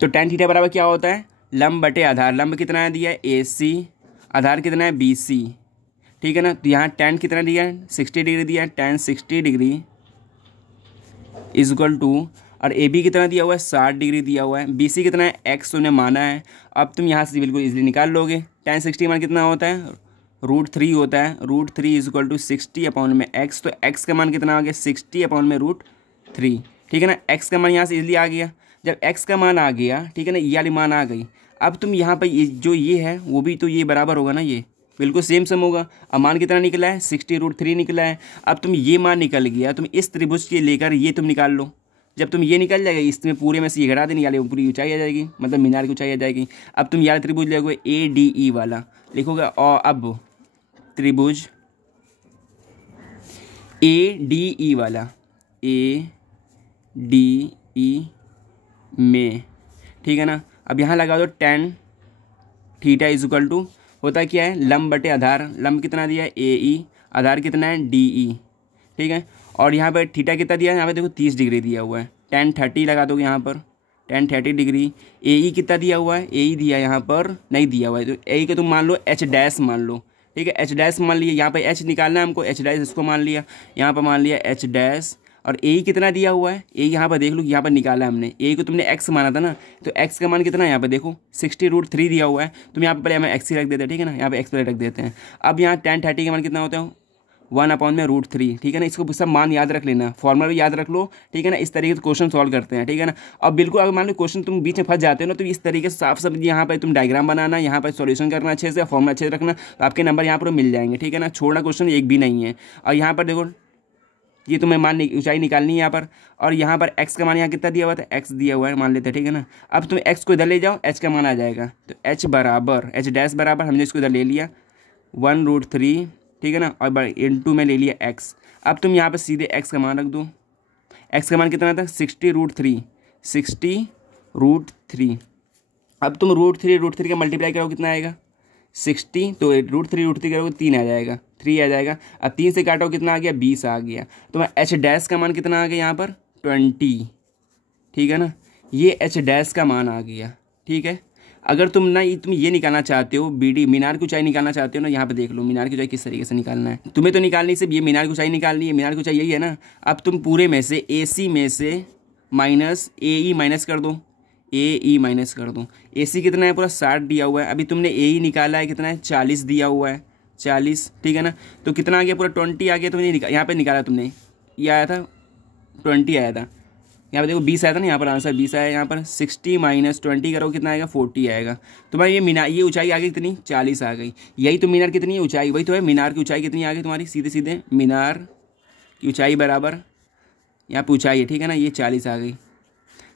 तो tan थीटा बराबर क्या होता है, लंब बटे आधार। लंब कितना दिया है AC, आधार कितना है BC, ठीक है ना। तो यहाँ tan कितना दिया है 60 डिग्री दिया है, tan 60 degree is equal to, और AB कितना दिया हुआ है 60 डिग्री दिया हुआ है, BC कितना है x उन्हें माना है। अब तुम यहाँ से बिल्कुल इजीली निकाल लोगे। tan 60 मान कितना होता है, √3 होता है। √3 इज इक्वल टू 60 अपॉन में x, तो x का मान कितना आ गया 60 अपॉन में √3, ठीक है ना। x का मान यहाँ से इजीली आ गया। जब x का मान आ गया, ठीक है ना, ये वाली मान आ गई। अब तुम यहाँ पर जो ये है वो भी तो ये बराबर होगा ना, ये बिल्कुल सेम होगा। अब मान कितना निकला है 60 √3 निकला है। अब तुम ये मान निकल गया, तुम इस त्रिभुज के लेकर ये तुम निकाल लो। जब तुम ये निकल जाएगा, इसमें पूरे में से ये घटा देनी, यानी पूरी ऊंचाई आ जाएगी, मतलब मीनार की ऊंचाई आ जाएगी। अब तुम यार त्रिभुज लोगे ADE वाला लिखोगे, और अब त्रिभुज ADE वाला, ADE में, ठीक है ना। अब यहाँ लगा दो tan theta is equal to, होता क्या है लंब बटे आधार। लंब कितना दिया है AE, आधार कितना है DE, ठीक है। और यहाँ पर थीटा कितना दिया है, यहाँ पे देखो 30 डिग्री दिया हुआ है, tan 30 लगा दोगे यहाँ पर, tan 30 डिग्री। AE कितना दिया हुआ है, AE दिया यहाँ पर नहीं दिया हुआ है, तो AE को तुम मान लो H डैश मान लो, ठीक है। H डैश मान लिया, यहाँ पे H निकालना है हमको, H डैश इसको मान लिया, यहाँ पर मान लिया H डैश। और AE कितना दिया हुआ है, AE यहाँ पर देख लो, यहाँ पर निकाला है हमने। AE को तुमने x माना था ना, तो x का मान कितना है यहाँ पे देखो 60 √3 दिया हुआ है। तुम यहाँ पर पहले हमें x ही रख देते हैं, ठीक है ना, यहाँ पे x पहले रख देते हैं। अब यहाँ tan 30 का मान कितना होता है 1 अपॉन में √3, ठीक है ना। इसको सब मान याद रख लेना, फॉर्मूला भी याद रख लो, ठीक है ना। इस तरीके से क्वेश्चन सॉल्व करते हैं, ठीक है ना। अब बिल्कुल अगर मान लो क्वेश्चन तुम बीच में फंस जाते हो ना, तो इस तरीके से साफ सब यहाँ पर तुम डायग्राम बनाना, यहाँ पर सॉल्यूशन करना अच्छे से, फॉर्मूला अच्छे से रखना, तो आपके नंबर यहाँ पर मिल जाएंगे, ठीक है ना। छोड़ना क्वेश्चन एक भी नहीं है। और यहाँ पर देखो ये तुम्हें मान ऊंचाई निकालनी है यहाँ पर, और यहाँ पर x का मान यहाँ कितना दिया हुआ था, x दिया हुआ है मान लेते हैं, ठीक है ना। अब तुम x को इधर ले जाओ, h का मान आ जाएगा, तो h बराबर h डैश बराबर हमने इसको इधर ले लिया 1 √3, ठीक है ना, और इनटू में ले लिया x। अब तुम यहाँ पर सीधे x का मान रख दो। x का मान कितना था 60 √3, 60 √3। अब तुम √3 का मल्टीप्लाई करो कितना आएगा 60, तो √3 करोगे 3 आ जाएगा, 3 आ जाएगा। अब 3 से काटो कितना आ गया 20 आ गया। तो मैं H डैश का मान कितना आ गया यहाँ पर 20, ठीक है ना, ये एच डैश का मान आ गया। ठीक है, अगर तुम ये निकालना चाहते हो, बी डी मीनार की ऊंचाई निकालना चाहते हो ना, यहाँ पे देख लो मीनार की ऊंचाई किस तरीके से निकालना है। तुम्हें तो निकालनी सिर्फ ये मीनार की ऊंचाई निकालनी है, मीनार की ऊंचाई यही है ना। अब तुम पूरे में से ए सी में से माइनस ए ई माइनस कर दो, ए ई माइनस कर दो। ए सी कितना है, पूरा 60 दिया हुआ है। अभी तुमने ए ई निकाला है, कितना है, 40 दिया हुआ है, 40। ठीक है ना, तो कितना आ गया, पूरा 20 आ गया। तुमने यहाँ पे निकाला, तुमने ये आया था 20 आया था। यहाँ पे देखो 20 आया था ना, यहाँ पर आंसर 20 आया। यहाँ पर 60 माइनस 20 करो, कितना आएगा, 40 आएगा। तुम्हारी ये मीनार, ये ऊंचाई आ गई कितनी, 40 आ गई। यही तो मीनार कितनी है, ऊंचाई, वही तो है। मीनार की ऊंचाई कितनी आ गई तुम्हारी, सीधे सीधे मीनार की ऊंचाई बराबर यहाँ पे ऊंचाई है। ठीक है ना, ये 40 आ गई।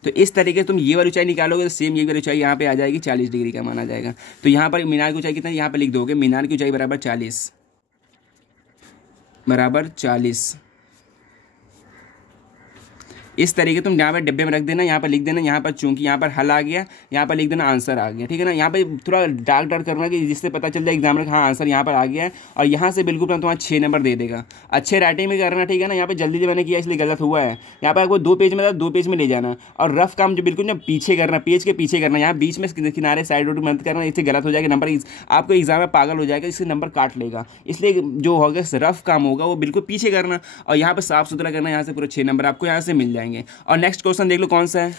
तो इस तरीके से तुम ये वाली ऊंचाई निकालोगे तो सेम ये वाली ऊंचाई यहाँ पे आ जाएगी, 40 डिग्री का माना जाएगा। तो यहाँ पर मीनार की ऊंचाई कितना है, यहाँ पे लिख दोगे मीनार की ऊंचाई बराबर 40, बराबर 40। इस तरीके तुम यहाँ पर डिब्बे में रख देना, यहाँ पर लिख देना, यहाँ पर चूंकि यहाँ पर हल आ गया, यहाँ पर लिख देना आंसर आ गया। ठीक है ना, यहाँ पे थोड़ा डार्क डार्क करना कि जिससे पता चल जाए एग्जामिनर का हाँ आंसर यहाँ पर आ गया है। और यहाँ से बिल्कुल तुम्हारा 6 नंबर दे देगा। अच्छे राइटिंग में करना, ठीक है ना। यहाँ पे जल्दी मैंने किया इसलिए गलत हुआ है। यहाँ पर आपको 2 पेज में था, 2 पेज में ले जाना। और रफ काम जो बिल्कुल ना पीछे करना, पेज के पीछे करना, यहाँ बीच में किनारे साइड रोड मत करना, इससे गलत हो जाएगा नंबर। आपको एग्जाम में पागल हो जाएगा, इससे नंबर काट लेगा। इसलिए जो होगा रफ काम होगा वो बिल्कुल पीछे करना, और यहाँ पर साफ सुथरा करना। यहाँ से पूरे 6 नंबर आपको यहाँ से मिल जाएंगे। और नेक्स्ट क्वेश्चन देख लो कौन सा है।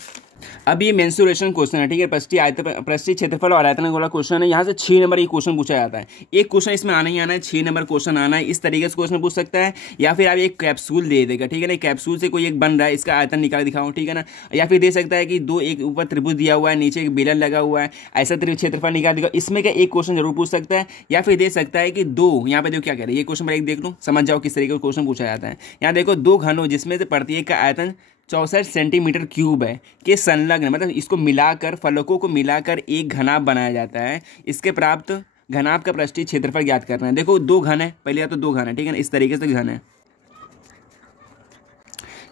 अब ये मेंसुरेशन क्वेश्चन है, ठीक है। पृष्ठीय क्षेत्रफल और आयतन वाला क्वेश्चन है। यहाँ से 6 नंबर ये क्वेश्चन पूछा जाता है। एक क्वेश्चन इसमें आना ही आना है, 6 नंबर क्वेश्चन आना है। इस तरीके से क्वेश्चन पूछ सकता है, या फिर आप एक कैप्सूल दे देगा, ठीक है ना। कैप्सूल से कोई एक बन रहा है, इसका आयतन निकाल दिखाओ, ठीक है ना। या फिर दे सकता है कि एक ऊपर त्रिभुज दिया हुआ है, नीचे एक बेलन लगा हुआ है, ऐसा क्षेत्रफल निकाल दिखाओ। इसमें का एक क्वेश्चन जरूर पूछ सकता है। या फिर दे सकता है कि 2, यहाँ पे देखो क्या कह रहे हैं, ये क्वेश्चन पर एक देख लो, समझ जाओ किस तरीके का क्वेश्चन पूछा जाता है। यहाँ देखो 2 घनों जिसमें से प्रत्येक का आयतन 64 सेंटीमीटर क्यूब है के संलग्न, मतलब इसको मिलाकर, फलकों को मिलाकर एक घनाभ बनाया जाता है। इसके प्राप्त घनाभ का पृष्ठीय क्षेत्रफल ज्ञात करना है। देखो 2 घन है, पहले तो 2 घन है, ठीक है ना। इस तरीके से घन है,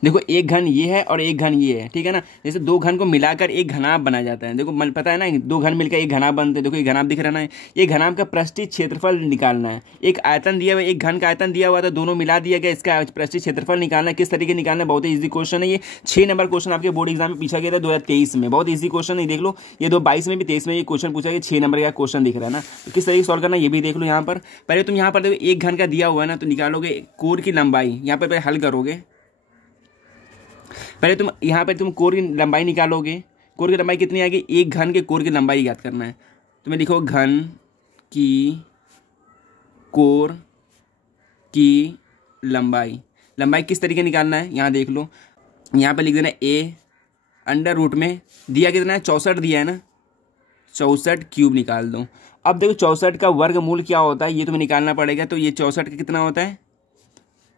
देखो एक घन ये है और एक घन ये है, ठीक है ना। जैसे 2 घन को मिलाकर एक घनाभ बनाया जाता है। देखो पता है ना, 2 घन मिलकर एक घनाभ बनते हैं। देखो ये घनाभ दिख रहा है, ये घनाभ का पृष्ठीय क्षेत्रफल निकालना है। एक आयतन दिया हुआ, एक घन का आयतन दिया हुआ था, दोनों मिला दिया गया, इसका पृष्ठीय क्षेत्रफल निकालना है। किस तरीके निकालना है, बहुत ही ईजी क्वेश्चन है ये। 6 नंबर क्वेश्चन आपके बोर्ड एग्जाम में पूछा गया था 2023 में। बहुत ईजी क्वेश्चन है, देख लो। ये 22 में भी 23 में ये क्वेश्चन पूछा गया, 6 नंबर का क्वेश्चन दिख रहा है ना। तो किस तरीके सॉल्व करना है ये भी देख लो। यहाँ पर पहले तुम यहाँ पर देखो एक घन का दिया हुआ है ना, तो निकालोगे कोर की लंबाई। यहाँ पर हल करोगे, पहले तुम यहाँ पर तुम कोर की लंबाई निकालोगे। कोर की लंबाई कितनी आएगी, एक घन के कोर की लंबाई याद करना है। तुम्हें लिखो घन की कोर की लंबाई। लंबाई किस तरीके निकालना है, यहाँ देख लो। यहाँ पे लिख देना ए अंडर रूट में दिया कितना है, 64 दिया है ना, 64 क्यूब निकाल दो। अब देखो 64 का वर्गमूल क्या होता है, ये तुम्हें निकालना पड़ेगा। तो ये 64 का कितना होता है,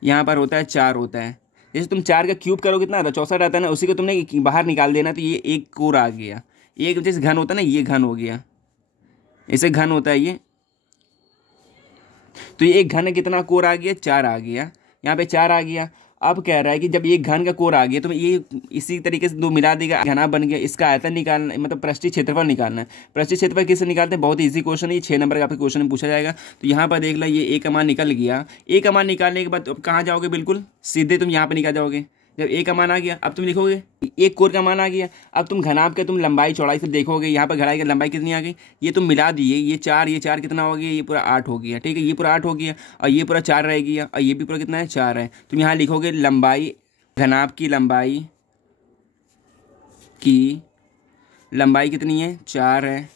यहाँ पर होता है 4 होता है। जैसे तुम 4 का क्यूब करो कितना आता है, 64 आता है ना, उसी को तुमने बाहर निकाल देना। तो ये एक कोर आ गया। एक जैसे घन होता है ना, ये घन हो गया, ऐसे घन होता है ये। तो ये एक घन कितना कोर आ गया, 4 आ गया। यहाँ पे 4 आ गया। अब कह रहा है कि जब एक घन का कोर आ गया तो ये इसी तरीके से 2 मिला देगा, घना बन गया। इसका आयतन निकालना, मतलब पृष्ठीय क्षेत्रफल निकालना है। पृष्ठीय क्षेत्रफल किससे निकालते हैं, बहुत ही ईजी क्वेश्चन है ये। 6 नंबर का आपके क्वेश्चन में पूछा जाएगा। तो यहाँ पर देख लो, ये ए का मान निकल गया। ए का मान निकालने के बाद अब कहाँ जाओगे, बिल्कुल सीधे तुम यहाँ पर निकल जाओगे। जब ए का मान आ गया, अब तुम लिखोगे एक कोर का मान आ गया। अब तुम घनाभ के तुम लंबाई चौड़ाई से देखोगे, यहाँ पर घड़ाई की लंबाई कितनी आ गई, ये तुम मिला दिए। ये 4 कितना हो गया, ये पूरा 8 हो गया, ठीक है। ये पूरा 8 हो गया, और ये पूरा 4 रह गया, और ये भी पूरा कितना है, 4 है। तुम यहाँ लिखोगे लंबाई, घनाभ की लंबाई कितनी है, 4 है।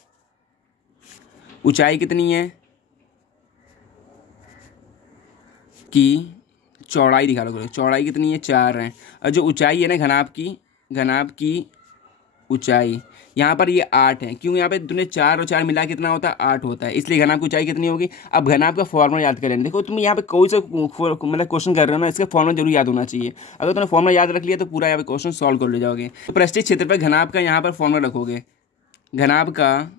ऊंचाई कितनी है, की चौड़ाई दिखा लो, चौड़ाई कितनी है, 4 है। और जो ऊंचाई है ना घनाभ की ऊंचाई, यहाँ पर ये 8 है। क्यों, यहाँ पे तुमने 4 और 4 मिला कितना होता है, 8 होता है। इसलिए घनाभ की ऊंचाई कितनी होगी। अब घनाभ का फॉर्मूला याद करें। देखो तुम यहाँ पे कोई सा मतलब क्वेश्चन कर रहे हो ना, इसका फॉर्मूला जरूर याद होना चाहिए। अगर तुमने फॉर्मूला याद रख लिया तो पूरा यहाँ पे क्वेश्चन सॉल्व कर ले जाओगे। तो पृष्ठीय क्षेत्रफल घनाभ का यहाँ पर फॉर्मूला रखोगे। घनाभ का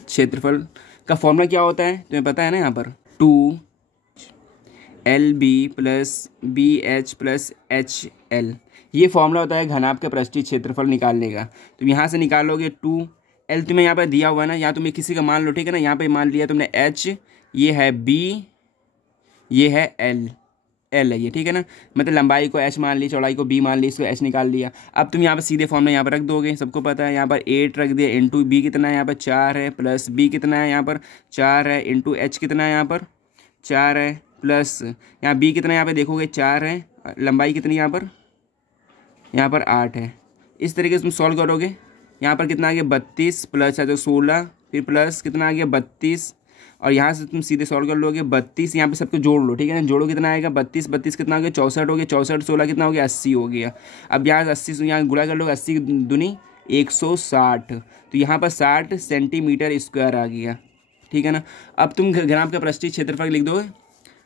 क्षेत्रफल का फॉर्मूला क्या होता है, तुम्हें पता है ना। यहाँ पर 2LB + BH + HL, ये फॉर्मूला होता है घनाभ के पृष्ठीय क्षेत्रफल निकालने का। तो यहाँ से निकालोगे 2L, तुम्हें यहाँ पर दिया हुआ है ना, या तुम्हें किसी का मान लो, ठीक है ना। यहाँ पे मान लिया तुमने H, ये है B, ये है L, एल है ये, ठीक है ना। मतलब लंबाई को एच मान ली, चौड़ाई को बी मान ली, इसको एच निकाल लिया। अब तुम यहाँ पर सीधे फॉर्मूला यहाँ पर रख दोगे, सबको पता है। यहाँ पर 8 रख दिया, इंटू बी कितना है यहाँ पर 4 है, प्लस बी कितना है यहाँ पर 4 है, इंटू एच कितना है यहाँ पर 4 है, प्लस यहाँ बी कितना है यहाँ पर देखोगे 4 है, लंबाई कितनी यहाँ पर 8 है। इस तरीके से तुम सॉल्व करोगे। यहाँ पर कितना आ गया 32 प्लस है तो 16, फिर प्लस कितना आ गया 32, और यहाँ से तुम सीधे सॉल्व कर लोगे 32, यहाँ पे सबको जोड़ लो, ठीक है ना। जोड़ो कितना आएगा 32 32 कितना हो गया 64 हो गया, 64 16 कितना हो गया 80 हो गया। अब यहाँ 80 से यहाँ गुणा कर लोगे, 80 दूनी 160, तो यहाँ पर 60 सेंटीमीटर स्क्वायर आ गया, ठीक है ना। अब तुम ग्राम का पृष्ठीय क्षेत्रफल लिख दोगे,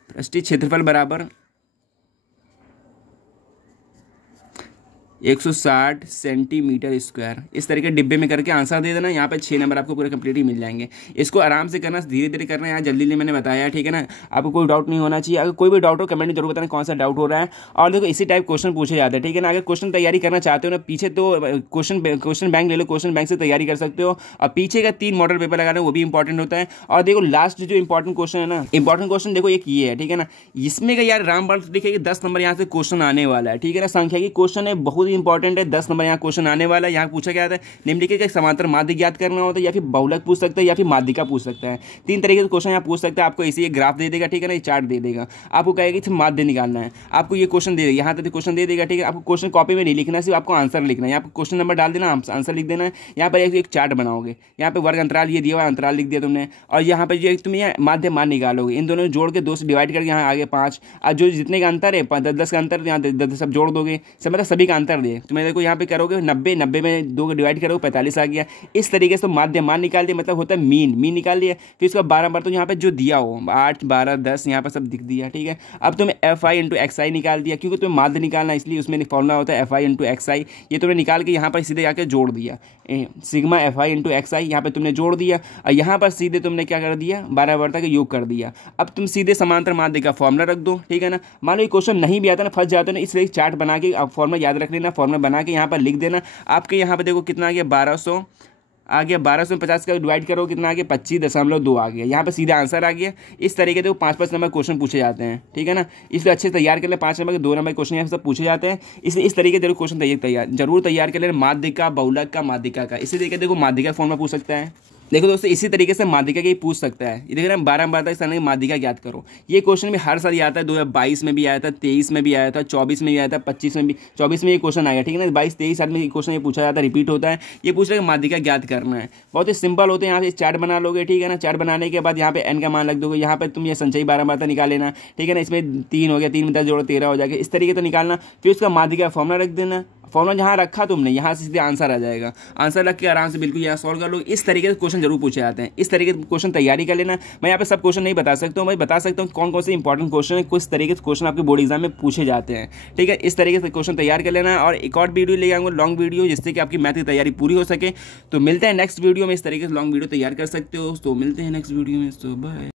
पृष्ठीय क्षेत्रफल बराबर 160 सेंटीमीटर स्क्वायर। इस तरीके डिब्बे में करके आंसर दे देना। यहाँ पे 6 नंबर आपको पूरे कंप्लीट ही मिल जाएंगे। इसको आराम से करना, धीरे धीरे करना, यहाँ जल्दी मैंने बताया, ठीक है ना। आपको कोई डाउट नहीं होना चाहिए। अगर कोई भी डाउट हो कमेंट में जरूर बताना कौन सा डाउट हो रहा है। और देखो इसी टाइप क्वेश्चन पूछे जाते हैं, ठीक है ना। अगर क्वेश्चन तैयारी करना चाहते हो ना पीछे, तो क्वेश्चन बैंक ले लो, क्वेश्चन बैंक से तैयारी कर सकते हो। और पीछे का 3 मॉडल पेपर लगाना, वो भी इंपॉर्टेंट होता है। और देखो लास्ट जो इंपॉर्टेंट क्वेश्चन है ना, इंपॉर्टेंट क्वेश्चन देखो एक ये है, ठीक है ना। इसमें का यार रामबाण देखिए 10 नंबर यहाँ से क्वेश्चन आने वाला है, ठीक है ना। संख्या की क्वेश्चन है, बहुत ही इंपॉर्टेंट है। 10 नंबर यहाँ क्वेश्चन आने वाला है। यहाँ पूछा क्या है, निम्नलिखित का समांतर माध्य ज्ञात करना होता है, या फिर बहुलक पूछ सकता है, या फिर माध्यिका पूछ सकता है। 3 तरीके से क्वेश्चन यहाँ पूछ सकता है। आपको इसी एक ग्राफ दे देगा, ठीक है ना, ये चार्ट दे देगा। आपको कहेगा कि माध्य निकालना है, आपको ये क्वेश्चन दे देगा, यहाँ तक क्वेश्चन दे देगा, ठीक है। आपको क्वेश्चन कॉपी में नहीं लिखना है, सिर्फ आपको आंसर लिखना है। यहाँ पर क्वेश्चन नंबर डाल देना, आंसर लिख देना है। यहाँ पर एक चार्ट बनाओगे, यहाँ पे वर्ग अंतराल ये दिया हुआ, अंतराल लिख दिया तुमने। और यहाँ पर जो तुम ये माध्य मान निकालोगे, इन दोनों जोड़ के 2 से डिवाइड करके यहाँ आगे 5, और जो जितने का अंतर है 10 का अंतर, यहाँ 10 सब जोड़ दोगे, सब मतलब सभी का अंतर दे। तुम्हें देखो यहाँ पे करोगे 90 में 2 को डिवाइड करोगे 45 आ गया। इस तरीके से माध्य मान निकाल दिया, मतलब होता है मीन निकाल लिया। फिर इसका 12 बार तो यहाँ पे जो दिया हो 8 12 10 यहाँ पर सब दिख दिया, ठीक है। अब तुम्हें एफ आई इंटू एक्स आई निकाल दिया, क्योंकि तुम्हें माध्य निकालना, इसलिए उसमें फॉर्मूला होता है एफ आई इंटू एक्स आई। ये तुमने निकाल के यहाँ पर सीधे जाकर जोड़ दिया, sigma F I into X I यहाँ पर तुमने जोड़ दिया। और यहाँ पर सीधे तुमने क्या कर दिया 12 वर्ता का योग कर दिया। अब तुम सीधे समांतर माध्य का फॉर्मूला रख दो, ठीक है ना। मान लो ये क्वेश्चन नहीं भी आता ना, फंस जाते ना, इसलिए चार्ट बना के आप फॉर्मूला याद रख लेना, फॉर्मूला बना के यहाँ पर लिख देना। आपके यहाँ पर देखो कितना आ गया 1200 आ गया, 1250 का डिवाइड करो कितना आ गया 25.2 आ गया। यहाँ पर सीधा आंसर आ गया। इस तरीके से 5-5 नंबर क्वेश्चन पूछे जाते हैं, ठीक है ना। इसलिए अच्छे तैयार कर ले, 5 नंबर के 2 नंबर क्वेश्चन यहाँ सब पूछे जाते हैं। इसलिए इस तरीके से क्वेश्चन जरूर तैयार कर ले। माध्यिका, बहुलक का, माध्यिका का, इसी तरीके देखो माध्यिका फॉर्मूला पूछ सकता है। देखो दोस्तों इसी तरीके से माध्यिका के पूछ सकता है। ये देखो ना 12 तक साल माध्यिका ज्ञात करो। ये क्वेश्चन भी हर साल ही आता है, 2022 में भी आया था, 23 में भी आया था, 24 में भी आया था, 25 में भी, 24 में ये क्वेश्चन आएगा, ठीक है ना। 22-23 साल में ये क्वेश्चन ये पूछा जाता है, रिपीट होता है। ये पूछ रहा है माध्यिका ज्ञात करना है। बहुत ही सिंपल होते हैं। यहाँ से चार्ट बना लोगे, ठीक है ना। चार्ट बनाने के बाद यहाँ पे n का मान रख दोगे, यहाँ पे तुम ये संचयी 12 निकाल लेना, ठीक है ना। इसमें 3 हो गया, 3 में 10 जोड़ो 13 हो जाएगा। इस तरीके से निकालना। फिर उसका माध्यिका फॉर्मूला रख देना, फॉर्मूला जहाँ रखा तुमने यहाँ से सीधे आंसर आ जाएगा। आंसर रख के आराम से बिल्कुल यहाँ सॉल्व कर लो। इस तरीके से क्वेश्चन जरूर पूछे जाते हैं। इस तरीके से क्वेश्चन तैयारी कर लेना। मैं यहाँ पे सब क्वेश्चन नहीं बता सकता हूँ, मैं बता सकता हूँ कौन कौन से इंपॉर्टेंट क्वेश्चन है, किस तरीके से क्वेश्चन आपके बोर्ड एग्जाम में पूछे जाते हैं, ठीक है। इस तरीके से क्वेश्चन तैयार कर लेना। और एक और वीडियो ले आऊँगा, लॉन्ग वीडियो, जिससे कि आपकी मैथ की तैयारी पूरी हो सके। तो मिलते हैं नेक्स्ट वीडियो में। इस तरीके से लॉन्ग वीडियो तैयार कर सकते हो। तो मिलते हैं नेक्स्ट वीडियो में। तो बाय।